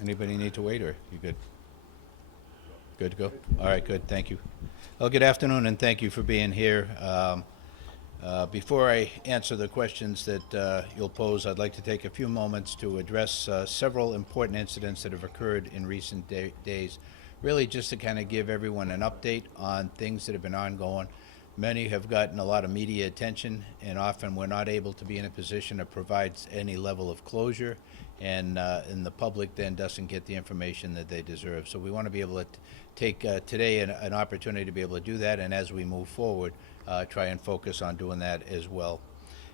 Anybody need to wait, or you good? Good to go? All right, good, thank you. Well, good afternoon, and thank you for being here. Before I answer the questions that you'll pose, I'd like to take a few moments to address several important incidents that have occurred in recent days, really just to kind of give everyone an update on things that have been ongoing. Many have gotten a lot of media attention, and often we're not able to be in a position to provide any level of closure, and the public then doesn't get the information that they deserve. So we want to be able to take today an opportunity to be able to do that, and as we move forward, try and focus on doing that as well.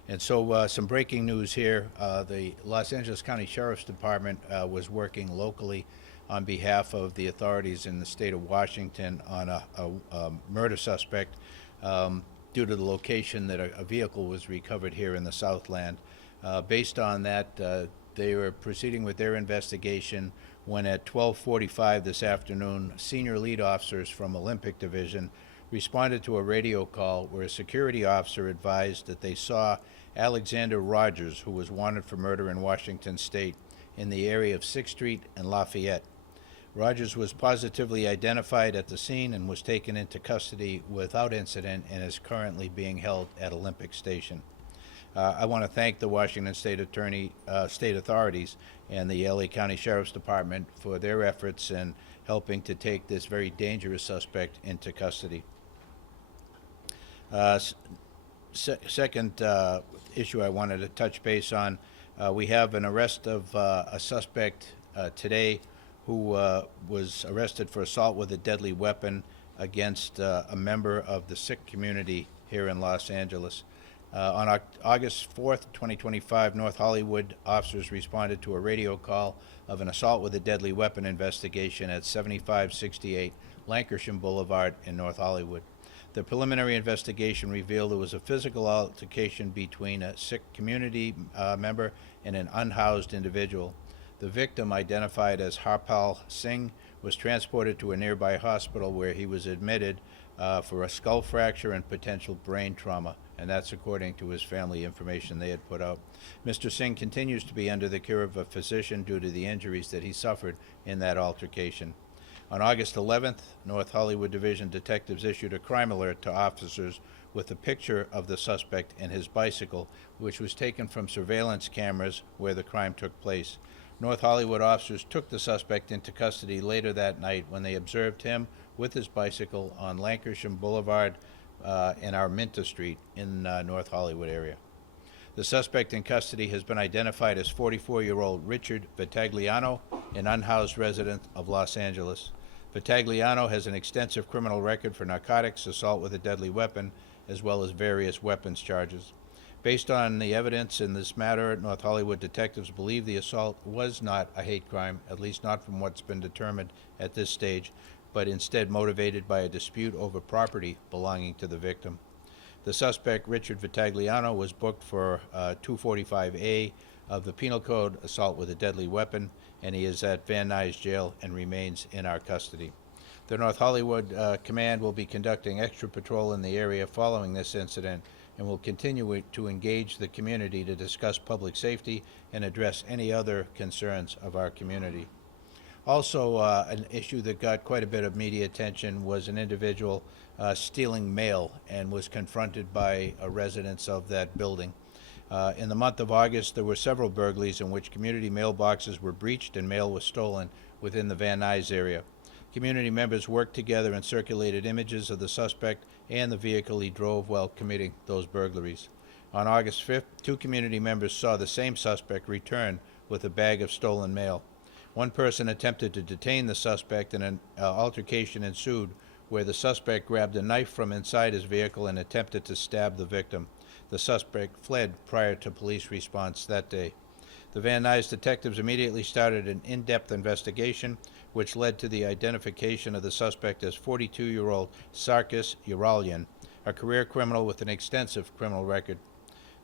And so some breaking news here. The Los Angeles County Sheriff's Department was working locally on behalf of the authorities in the state of Washington on a murder suspect due to the location that a vehicle was recovered here in the Southland. Based on that, they were proceeding with their investigation when at 12:45 this afternoon, senior lead officers from Olympic Division responded to a radio call where a security officer advised that they saw Alexander Rogers, who was wanted for murder in Washington State, in the area of 6th Street and Lafayette. Rogers was positively identified at the scene and was taken into custody without incident and is currently being held at Olympic Station. I want to thank the Washington State authorities and the LA County Sheriff's Department for their efforts in helping to take this very dangerous suspect into custody. Second issue I wanted to touch base on, we have an arrest of a suspect today who was arrested for assault with a deadly weapon against a member of the Sikh community here in Los Angeles. On August 4th, 2025, North Hollywood officers responded to a radio call of an assault with a deadly weapon investigation at 7568 Lankershim Boulevard in North Hollywood. The preliminary investigation revealed there was a physical altercation between a Sikh community member and an unhoused individual. The victim, identified as Harpal Singh, was transported to a nearby hospital where he was admitted for a skull fracture and potential brain trauma, and that's according to his family information they had put out. Mr. Singh continues to be under the care of a physician due to the injuries that he suffered in that altercation. On August 11th, North Hollywood Division detectives issued a crime alert to officers with a picture of the suspect and his bicycle, which was taken from surveillance cameras where the crime took place. North Hollywood officers took the suspect into custody later that night when they observed him with his bicycle on Lankershim Boulevard and Arminta Street in North Hollywood area. The suspect in custody has been identified as 44-year-old Richard Vitagliano, an unhoused resident of Los Angeles. Vitagliano has an extensive criminal record for narcotics, assault with a deadly weapon, as well as various weapons charges. Based on the evidence in this matter, North Hollywood detectives believe the assault was not a hate crime, at least not from what's been determined at this stage, but instead motivated by a dispute over property belonging to the victim. The suspect, Richard Vitagliano, was booked for 245A of the Penal Code, assault with a deadly weapon, and he is at Van Nuys Jail and remains in our custody. The North Hollywood Command will be conducting extra patrol in the area following this incident and will continue to engage the community to discuss public safety and address any other concerns of our community. Also, an issue that got quite a bit of media attention was an individual stealing mail and was confronted by residents of that building. In the month of August, there were several burglaries in which community mailboxes were breached and mail was stolen within the Van Nuys area. Community members worked together and circulated images of the suspect and the vehicle he drove while committing those burglaries. On August 5th, two community members saw the same suspect return with a bag of stolen mail. One person attempted to detain the suspect and an altercation ensued where the suspect grabbed a knife from inside his vehicle and attempted to stab the victim. The suspect fled prior to police response that day. The Van Nuys detectives immediately started an in-depth investigation, which led to the identification of the suspect as 42-year-old Sarkis Uralian, a career criminal with an extensive criminal record.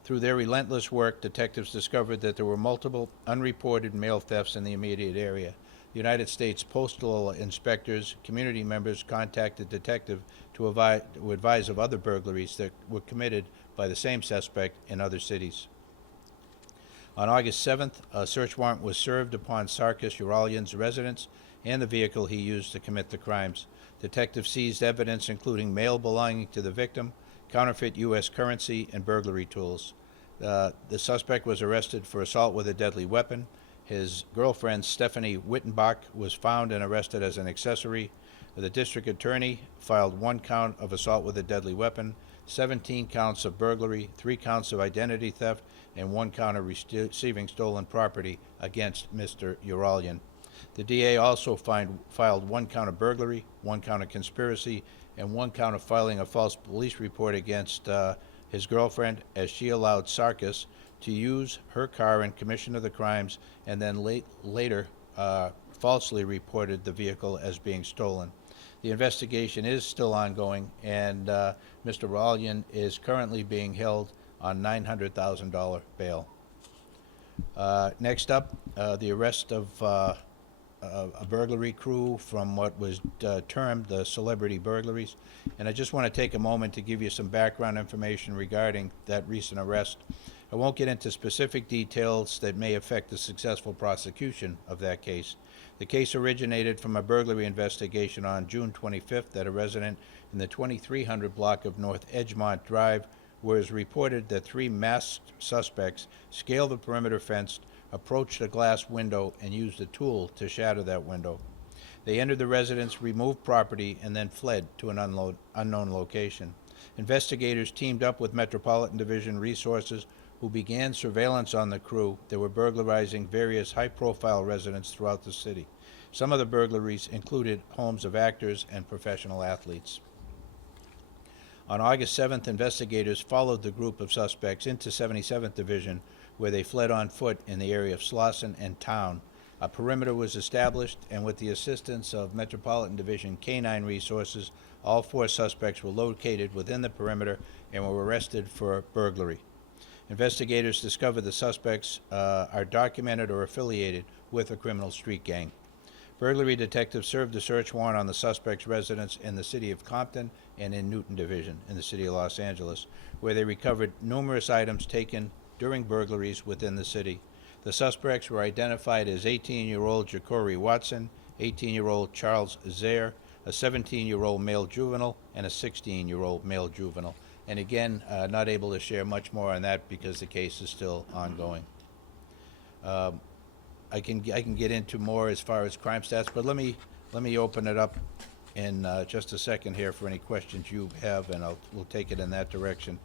Through their relentless work, detectives discovered that there were multiple unreported mail thefts in the immediate area. United States Postal inspectors, community members contacted detectives to advise of other burglaries that were committed by the same suspect in other cities. On August 7th, a search warrant was served upon Sarkis Uralyan's residence and the vehicle he used to commit the crimes. Detectives seized evidence including mail belonging to the victim, counterfeit U.S. currency, and burglary tools. The suspect was arrested for assault with a deadly weapon. His girlfriend, Stephanie Wittenbach, was found and arrested as an accessory. The district attorney filed 1 count of assault with a deadly weapon, 17 counts of burglary, 3 counts of identity theft, and 1 count of receiving stolen property against Mr. Uralyan. The DA also filed 1 count of burglary, 1 count of conspiracy, and 1 count of filing a false police report against his girlfriend, as she allowed Sarkis to use her car in commission of the crimes and then later falsely reported the vehicle as being stolen. The investigation is still ongoing, and Mr. Uralyan is currently being held on $900,000 bail. Next up, the arrest of a burglary crew from what was termed the celebrity burglaries. And I just want to take a moment to give you some background information regarding that recent arrest. I won't get into specific details that may affect the successful prosecution of that case. The case originated from a burglary investigation on June 25th at a resident in the 2300 block of North Edgemont Drive, where it was reported that 3 masked suspects scaled the perimeter fence, approached a glass window, and used a tool to shatter that window. They entered the residence, removed property, and then fled to an unknown location. Investigators teamed up with Metropolitan Division resources, who began surveillance on the crew that were burglarizing various high-profile residences throughout the city. Some of the burglaries included homes of actors and professional athletes. On August 7th, investigators followed the group of suspects into 77th Division, where they fled on foot in the area of Slauson and Town. A perimeter was established, and with the assistance of Metropolitan Division K-9 resources, all 4 suspects were located within the perimeter and were arrested for burglary. Investigators discovered the suspects are documented or affiliated with a criminal street gang. Burglary detectives served a search warrant on the suspect's residence in the city of Compton and in Newton Division in the city of Los Angeles, where they recovered numerous items taken during burglaries within the city. The suspects were identified as 18-year-old Ja'Cory Watson, 18-year-old Charles Zaire, a 17-year-old male juvenile, and a 16-year-old male juvenile. And again, not able to share much more on that because the case is still ongoing. I can get into more as far as crime stats, but let me open it up in just a second here for any questions you have, and we'll take it in that direction.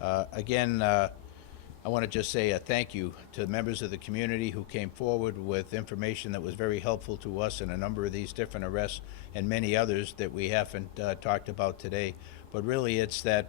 Again, I want to just say a thank you to members of the community who came forward with information that was very helpful to us in a number of these different arrests and many others that we haven't talked about today. But really, it's that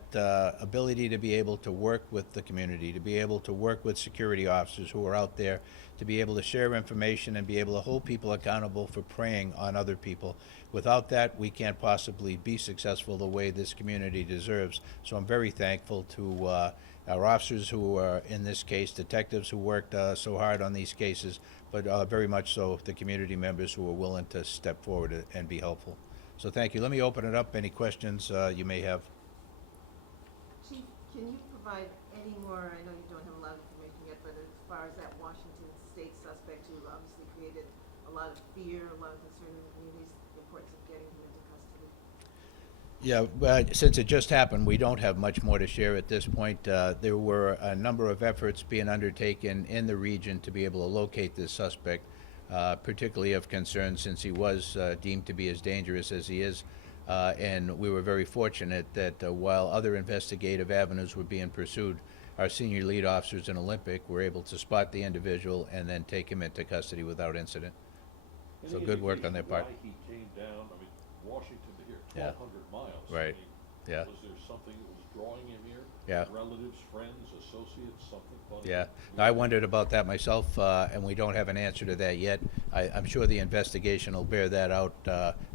ability to be able to work with the community, to be able to work with security officers who are out there, to be able to share information and be able to hold people accountable for preying on other people. Without that, we can't possibly be successful the way this community deserves. So I'm very thankful to our officers who are, in this case, detectives who worked so hard on these cases, but very much so the community members who are willing to step forward and be helpful. So thank you. Let me open it up. Any questions you may have? Chief, can you provide any more, I know you don't have a lot of information yet, but as far as that Washington State suspect who obviously created a lot of fear, a lot of concern in the communities, the importance of getting him into custody? Yeah, since it just happened, we don't have much more to share at this point. There were a number of efforts being undertaken in the region to be able to locate this suspect, particularly of concern since he was deemed to be as dangerous as he is. And we were very fortunate that while other investigative avenues were being pursued, our senior lead officers in Olympic were able to spot the individual and then take him into custody without incident. So good work on their part. Why he came down, I mean, Washington to here, Yeah. 1,200 miles. Right. I mean, Yeah. was there something that was drawing him here? Yeah. Relatives, friends, associates, something funny? Yeah, I wondered about that myself, and we don't have an answer to that yet. I'm sure the investigation will bear that out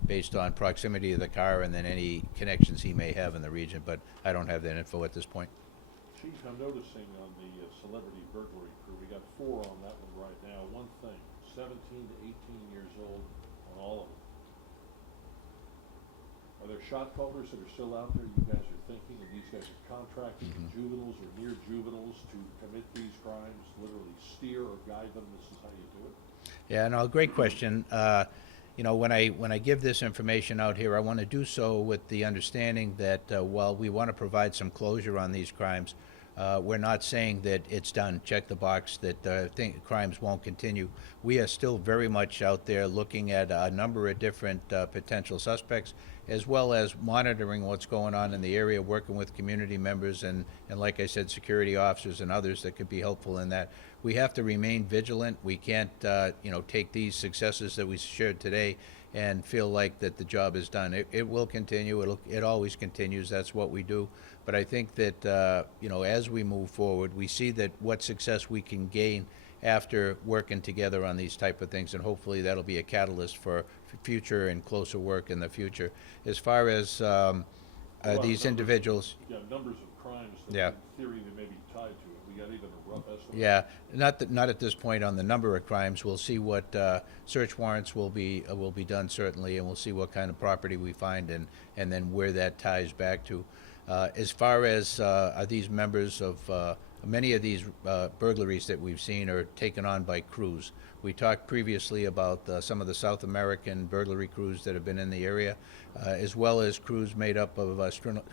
based on proximity of the car and then any connections he may have in the region, but I don't have that info at this point. Chief, I'm noticing on the celebrity burglary crew, we got 4 on that one right now. One thing, 17 to 18 years old on all of them. Are Are there shot callers that are still out there you guys are thinking, and these guys are contracting to juveniles or near juveniles to commit these crimes, literally steer or guide them, this is how you do it? Yeah, no, great question. You know, when I give this information out here, I want to do so with the understanding that while we want to provide some closure on these crimes, we're not saying that it's done, check the box, that crimes won't continue. We are still very much out there looking at a number of different potential suspects, as well as monitoring what's going on in the area, working with community members and like I said, security officers and others that could be helpful in that. We have to remain vigilant. We can't, you know, take these successes that we shared today and feel like that the job is done. It will continue. It always continues. That's what we do. But I think that, you know, as we move forward, we see that what success we can gain after working together on these type of things, and hopefully that'll be a catalyst for future and closer work in the future. As far as these individuals, Yeah, numbers of crimes that Yeah. in theory they may be tied to it. We got even a rough estimate? yeah, not at this point on the number of crimes. We'll see what search warrants will be done certainly, and we'll see what kind of property we find and then where that ties back to. As far as are these members of many of these burglaries that we've seen are taken on by crews. We talked previously about some of the South American burglary crews that have been in the area, as well as crews made up of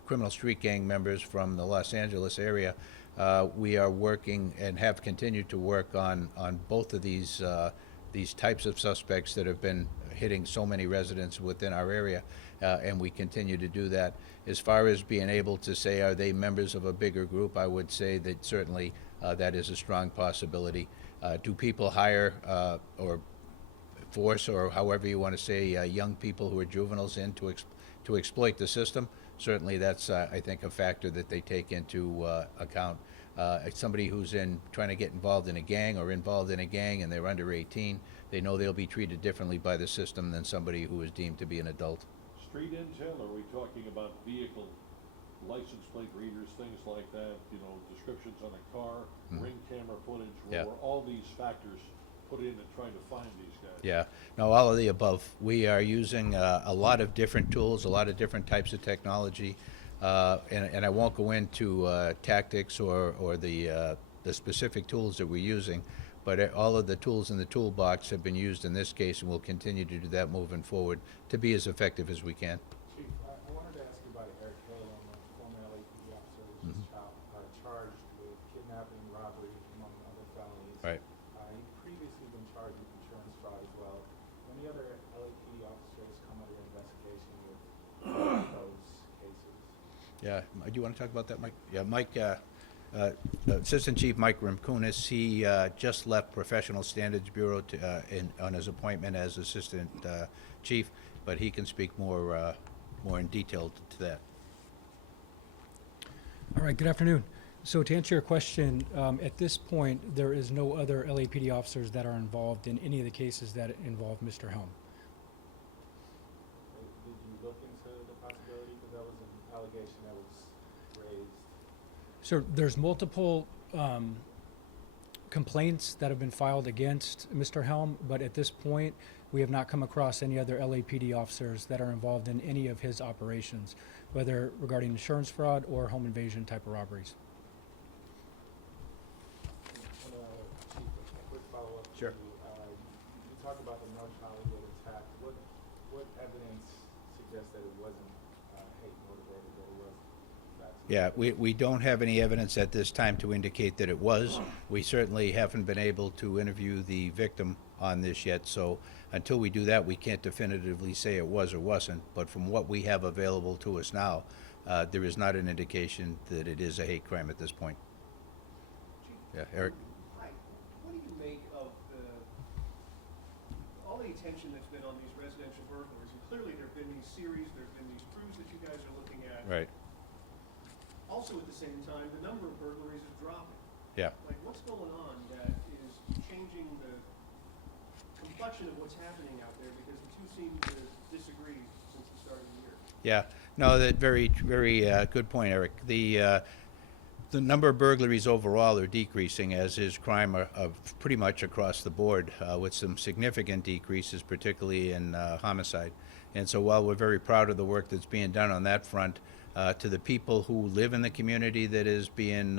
criminal street gang members from the Los Angeles area. We are working and have continued to work on both of these types of suspects that have been hitting so many residents within our area, and we continue to do that. As far as being able to say, are they members of a bigger group, I would say that certainly that is a strong possibility. Do people hire or force, or however you want to say, young people who are juveniles in to exploit the system? Certainly that's, I think, a factor that they take into account. Somebody who's trying to get involved in a gang or involved in a gang and they're under 18, they know they'll be treated differently by the system than somebody who is deemed to be an adult. Street intel, are we talking about vehicle license plate readers, things like that, you know, descriptions on a car, ring camera footage? Yeah. Were all these factors put in trying to find these guys? Yeah, no, all of the above. We are using a lot of different tools, a lot of different types of technology, and I won't go into tactics or the specific tools that we're using, but all of the tools in the toolbox have been used in this case, and we'll continue to do that moving forward to be as effective as we can. Chief, I wanted to ask you about Eric Hill, a former LAPD officer who was charged with kidnapping, robbery, among other felonies. Right. He'd previously been charged with insurance fraud as well. Any other LAPD officers come under investigation with those cases? Yeah, do you want to talk about that, Mike? Yeah, Mike, Assistant Chief Mike Rimkunis, he just left Professional Standards Bureau on his appointment as Assistant Chief, but he can speak more in detail to that. All right, good afternoon. So to answer your question, at this point, there is no other LAPD officers that are involved in any of the cases that involve Mr. Helm. Did you look into the possibility, because that was an allegation that was raised? So there's multiple complaints that have been filed against Mr. Helm, but at this point, we have not come across any other LAPD officers that are involved in any of his operations, whether regarding insurance fraud or home invasion type of robberies. Chief, a quick follow-up. Sure. You talked about the North Hollywood attack. What evidence suggests that it wasn't hate motivated, that it was Yeah, we don't have any evidence at this time to indicate that it was. We certainly haven't been able to interview the victim on this yet, so until we do that, we can't definitively say it was or wasn't. But from what we have available to us now, there is not an indication that it is a hate crime at this point. Yeah, Eric? Hi, what do you make of all the attention that's been on these residential burglaries? And clearly there've been these series, there've been these crews that you guys are looking at. Right. Also at the same time, the number of burglaries is dropping. Yeah. Like, what's going on that is changing the complexion of what's happening out there? Because the two seem to disagree since the start of the year. Yeah, no, that very good point, Eric. The number of burglaries overall are decreasing, as is crime pretty much across the board, with some significant decreases, particularly in homicide. And so while we're very proud of the work that's being done on that front, to the people who live in the community that is being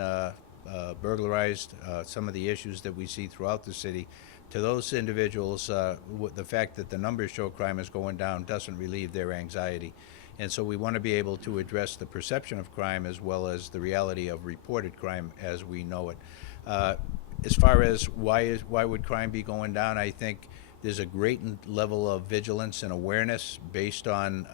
burglarized, some of the issues that we see throughout the city, to those individuals, the fact that the numbers show crime is going down doesn't relieve their anxiety. And so we want to be able to address the perception of crime as well as the reality of reported crime as we know it. As far as why would crime be going down, I think there's a great level of vigilance and awareness based on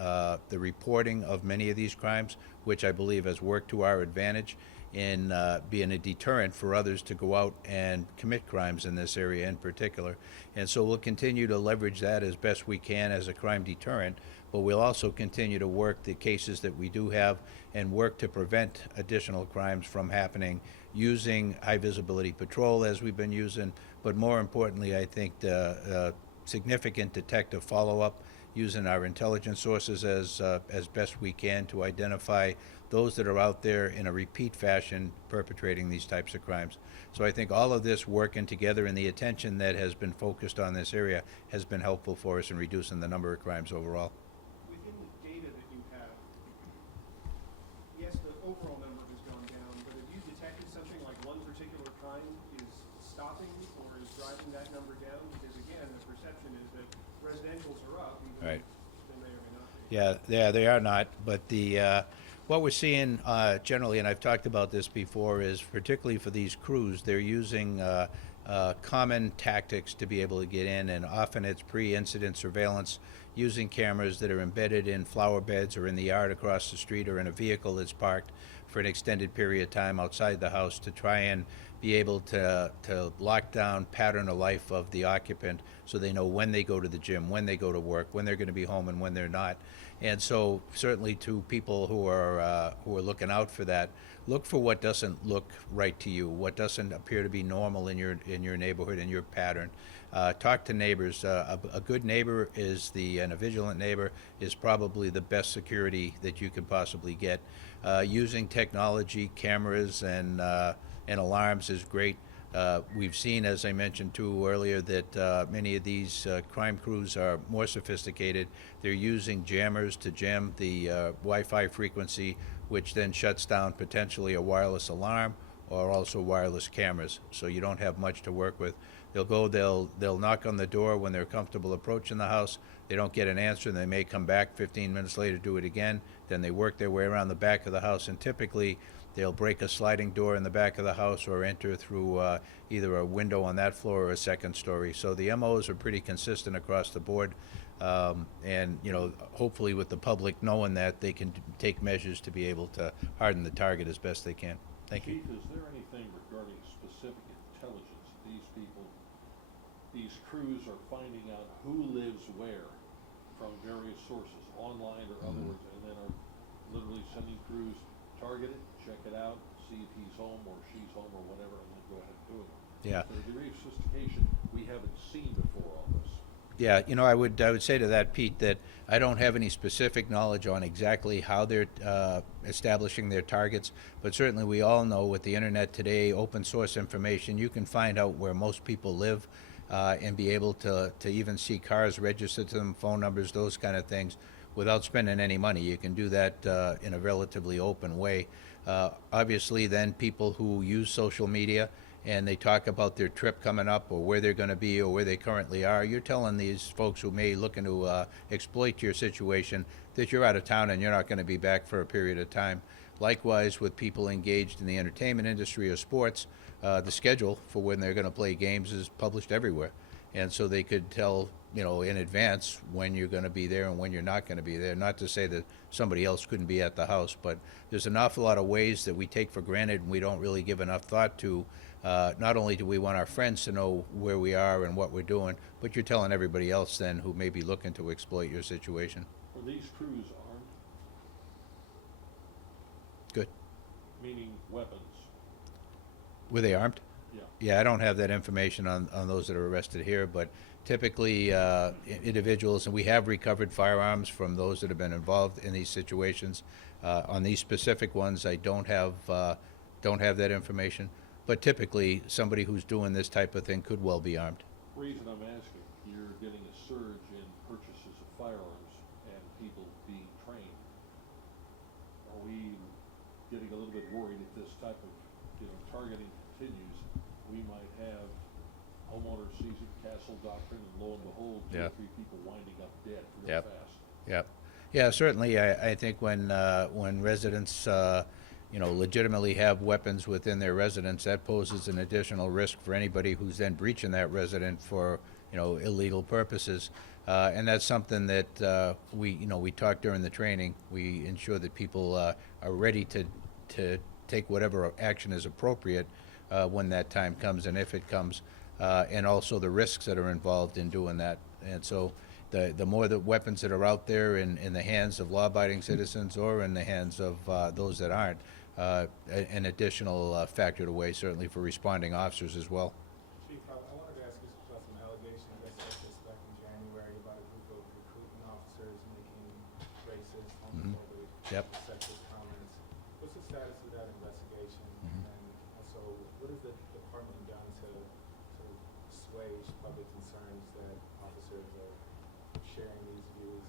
the reporting of many of these crimes, which I believe has worked to our advantage in being a deterrent for others to go out and commit crimes in this area in particular. And so we'll continue to leverage that as best we can as a crime deterrent, but we'll also continue to work the cases that we do have and work to prevent additional crimes from happening using high visibility patrol as we've been using, but more importantly, I think the significant detective follow-up, using our intelligence sources as best we can to identify those that are out there in a repeat fashion perpetrating these types of crimes. So I think all of this working together and the attention that has been focused on this area has been helpful for us in reducing the number of crimes overall. Within the data that you have, yes, the overall number has gone down, but have you detected something like one particular crime is stopping or is driving that number down? Because again, the perception is that residentials are up, even Right. though they may or may not be. Yeah, they are not, but what we're seeing generally, and I've talked about this before, is particularly for these crews, they're using common tactics to be able to get in, and often it's pre-incident surveillance using cameras that are embedded in flower beds or in the yard across the street or in a vehicle that's parked for an extended period of time outside the house to try and be able to lock down pattern of life of the occupant so they know when they go to the gym, when they go to work, when they're going to be home and when they're not. And so certainly to people who are looking out for that, look for what doesn't look right to you, what doesn't appear to be normal in your neighborhood, in your pattern. Talk to neighbors. A good neighbor and a vigilant neighbor is probably the best security that you could possibly get. Using technology, cameras, and alarms is great. We've seen, as I mentioned too earlier, that many of these crime crews are more sophisticated. They're using jammers to jam the Wi-Fi frequency, which then shuts down potentially a wireless alarm or also wireless cameras. So you don't have much to work with. They'll knock on the door when they're comfortable approaching the house. They don't get an answer, and they may come back 15 minutes later, do it again. Then they work their way around the back of the house, and typically they'll break a sliding door in the back of the house or enter through either a window on that floor or a second story. So the MOs are pretty consistent across the board. And, hopefully with the public knowing that, they can take measures to be able to harden the target as best they can. Thank you. Chief, is there anything regarding specific intelligence these crews are finding out who lives where from various sources, online or otherwise, and then are literally sending crews, target it, check it out, see if he's home or she's home or whatever, and then go ahead and do it? Yeah. So a degree of sophistication we haven't seen before on this. Yeah, I would say to that, Pete, that I don't have any specific knowledge on exactly how they're establishing their targets, but certainly we all know with the internet today, open source information, you can find out where most people live and be able to even see cars registered to them, phone numbers, those kind of things, without spending any money. You can do that in a relatively open way. Obviously, then people who use social media and they talk about their trip coming up or where they're going to be or where they currently are, you're telling these folks who may looking to exploit your situation that you're out of town and you're not going to be back for a period of time. Likewise, with people engaged in the entertainment industry or sports, the schedule for when they're going to play games is published everywhere. And so they could tell, in advance when you're going to be there and when you're not going to be there. Not to say that somebody else couldn't be at the house, but there's an awful lot of ways that we take for granted and we don't really give enough thought to. Not only do we want our friends to know where we are and what we're doing, but you're telling everybody else then who may be looking to exploit your situation. Are these crews armed, Good. meaning weapons? Were they armed? Yeah. Yeah, I don't have that information on those that are arrested here, but typically individuals, and we have recovered firearms from those that have been involved in these situations. On these specific ones, I don't have don't have that information. But typically, somebody who's doing this type of thing could well be armed. Reason I'm asking, you're getting a surge in purchases of firearms and people being trained. Are we getting a little bit worried if this type of, targeting continues? We might have homeowner season castle doctrine, and lo and behold, two Yeah. or three people winding up dead real Yep. fast. Yep. Yeah, certainly, I think when residents, legitimately have weapons within their residence, that poses an additional risk for anybody who's then breaching that resident for, illegal purposes. And that's something that we talked during the training. We ensure that people are ready to take whatever action is appropriate when that time comes and if it comes, and also the risks that are involved in doing that. And so the more the weapons that are out there in the hands of law-abiding citizens or in the hands of those that aren't, an additional factor to weigh, certainly for responding officers as well. Chief, I wanted to ask you about some allegations that surfaced back in January about a group of recruitment officers making racist, homophobic, Yep. sexist comments. What's the status of that investigation? And also, what has the department done to sort of assuage public concerns that officers are sharing these views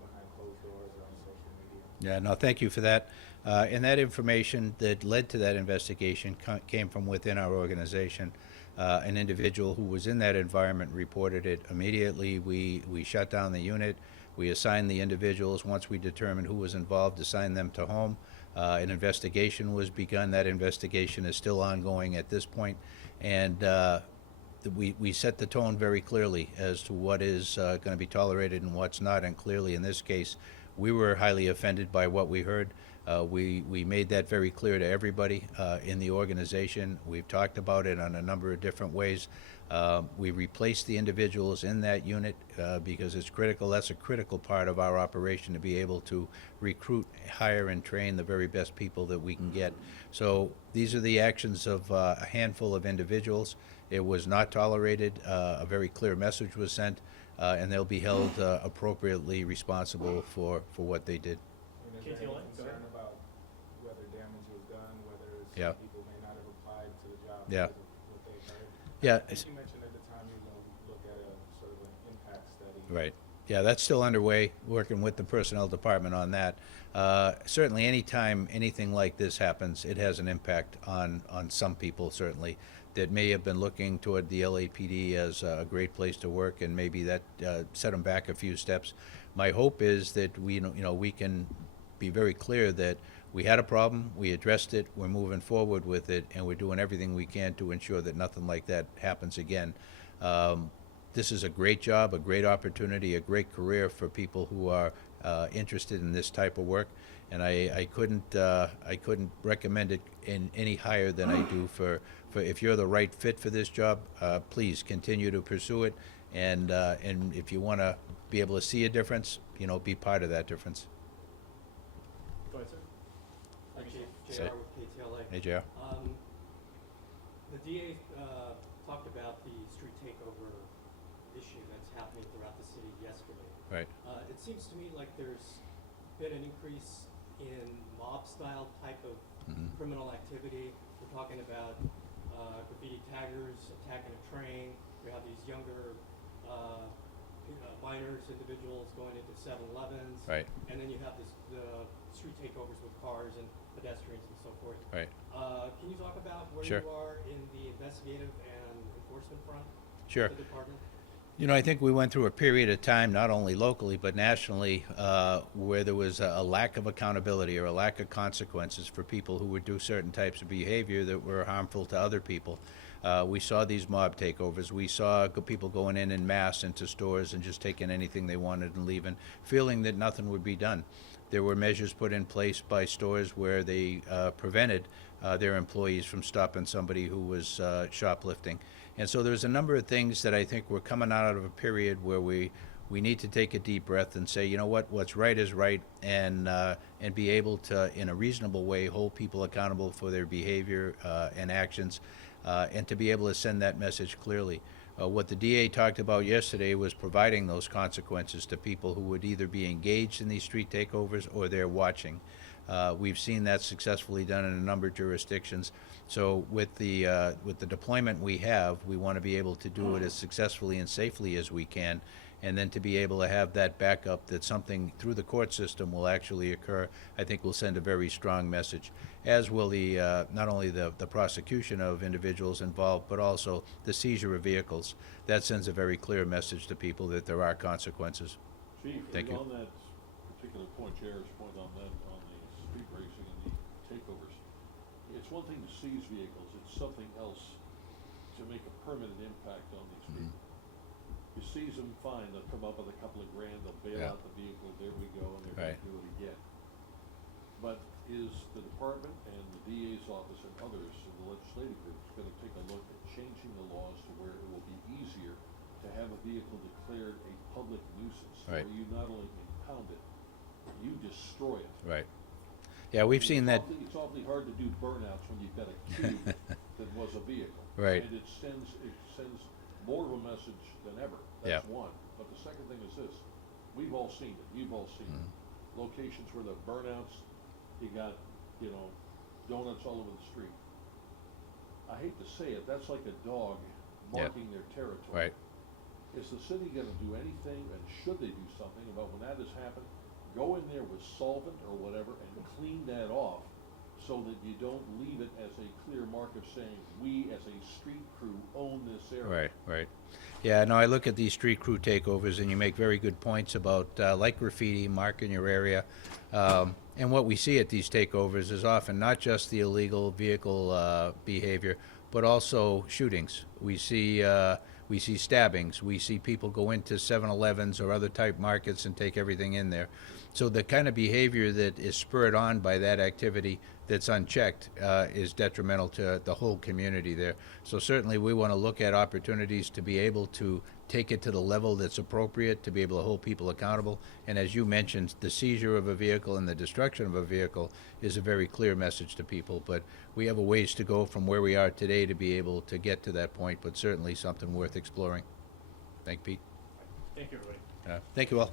behind closed doors or on social media? Yeah, no, thank you for that. And that information that led to that investigation came from within our organization. An individual who was in that environment reported it immediately. We shut down the unit. We assigned the individuals. Once we determined who was involved, assigned them to home. An investigation was begun. That investigation is still ongoing at this point. And we set the tone very clearly as to what is going to be tolerated and what's not. And clearly, in this case, we were highly offended by what we heard. We made that very clear to everybody in the organization. We've talked about it on a number of different ways. We replaced the individuals in that unit because it's critical. That's a critical part of our operation, to be able to recruit, hire, and train the very best people that we can get. So these are the actions of a handful of individuals. It was not tolerated. A very clear message was sent, and they'll be held appropriately responsible for what they did. I mean, is there any concern about whether damage was done, whether Yeah. some people may not have applied to the job Yeah. because of what they heard? Yeah, I think you mentioned at the time you were going to look at a sort of an impact study. right. Yeah, that's still underway, working with the personnel department on that. Certainly, anytime anything like this happens, it has an impact on some people, certainly, that may have been looking toward the LAPD as a great place to work, and maybe that set them back a few steps. My hope is that we can be very clear that we had a problem, we addressed it, we're moving forward with it, and we're doing everything we can to ensure that nothing like that happens again. This is a great job, a great opportunity, a great career for people who are interested in this type of work, and I couldn't recommend it in any higher than I do for if you're the right fit for this job. Please continue to pursue it, and if you want to be able to see a difference, be part of that difference. Go ahead, sir. Hi, Chief. Say- JR with KTLA. Hey, JR. The DA talked about the street takeover issue that's happening throughout the city yesterday. Right. It seems to me like there's been an increase in mob-style type of criminal activity. We're talking about graffiti taggers attacking a train. We have these younger minors, individuals going into 7-Elevens. Right. And then you have the street takeovers with cars and pedestrians and so forth. Right. Can you talk about where Sure. you are in the investigative and enforcement front? Sure. Of the department? I think we went through a period of time, not only locally but nationally, where there was a lack of accountability or a lack of consequences for people who would do certain types of behavior that were harmful to other people. We saw these mob takeovers. We saw people going in mass into stores and just taking anything they wanted and leaving, feeling that nothing would be done. There were measures put in place by stores where they prevented their employees from stopping somebody who was shoplifting. And so there's a number of things that I think we're coming out of a period where we need to take a deep breath and say, what's right is right, and be able to, in a reasonable way, hold people accountable for their behavior and actions, and to be able to send that message clearly. What the DA talked about yesterday was providing those consequences to people who would either be engaged in these street takeovers or they're watching. We've seen that successfully done in a number of jurisdictions. So with the deployment we have, we want to be able to do it as successfully and safely as we can, and then to be able to have that backup that something through the court system will actually occur, I think will send a very strong message, as will the not only the prosecution of individuals involved, but also the seizure of vehicles. That sends a very clear message to people that there are consequences. Chief, Thank you. on that particular point, Chair's point on that, on the street racing and the takeovers, it's one thing to seize vehicles, it's something else to make a permanent impact on these people. You seize them, fine, they'll come up with a couple of grand, they'll bail Yeah. out the vehicle, there we go, and they're Right. gonna do it again. But is the department and the DA's office and others in the legislative groups gonna take a look at changing the laws to where it will be easier to have a vehicle declared a public nuisance? Right. Where you not only impound it, you destroy it. Right. Yeah, we've seen that. It's awfully hard to do burnouts when you've got a cube that was a vehicle. Right. And it sends more of a message than ever. Yeah. That's one. But the second thing is this, we've all seen it, you've all seen it. Locations where the burnouts, you got, donuts all over the street. I hate to say it, that's like a dog marking their territory. Right. Is the city gonna do anything, and should they do something about when that has happened? Go in there with solvent or whatever and clean that off, so that you don't leave it as a clear mark of saying, we as a street crew own this area. Right, right. Yeah, no, I look at these street crew takeovers, and you make very good points about, like graffiti, marking your area. And what we see at these takeovers is often not just the illegal vehicle behavior, but also shootings. We see stabbings. We see people go into 7-Elevens or other type markets and take everything in there. So the kind of behavior that is spurred on by that activity that's unchecked is detrimental to the whole community there. So certainly we want to look at opportunities to be able to take it to the level that's appropriate, to be able to hold people accountable. And as you mentioned, the seizure of a vehicle and the destruction of a vehicle is a very clear message to people. But we have a ways to go from where we are today to be able to get to that point, but certainly something worth exploring. Thank you, Pete. Thank you, everybody. Thank you all.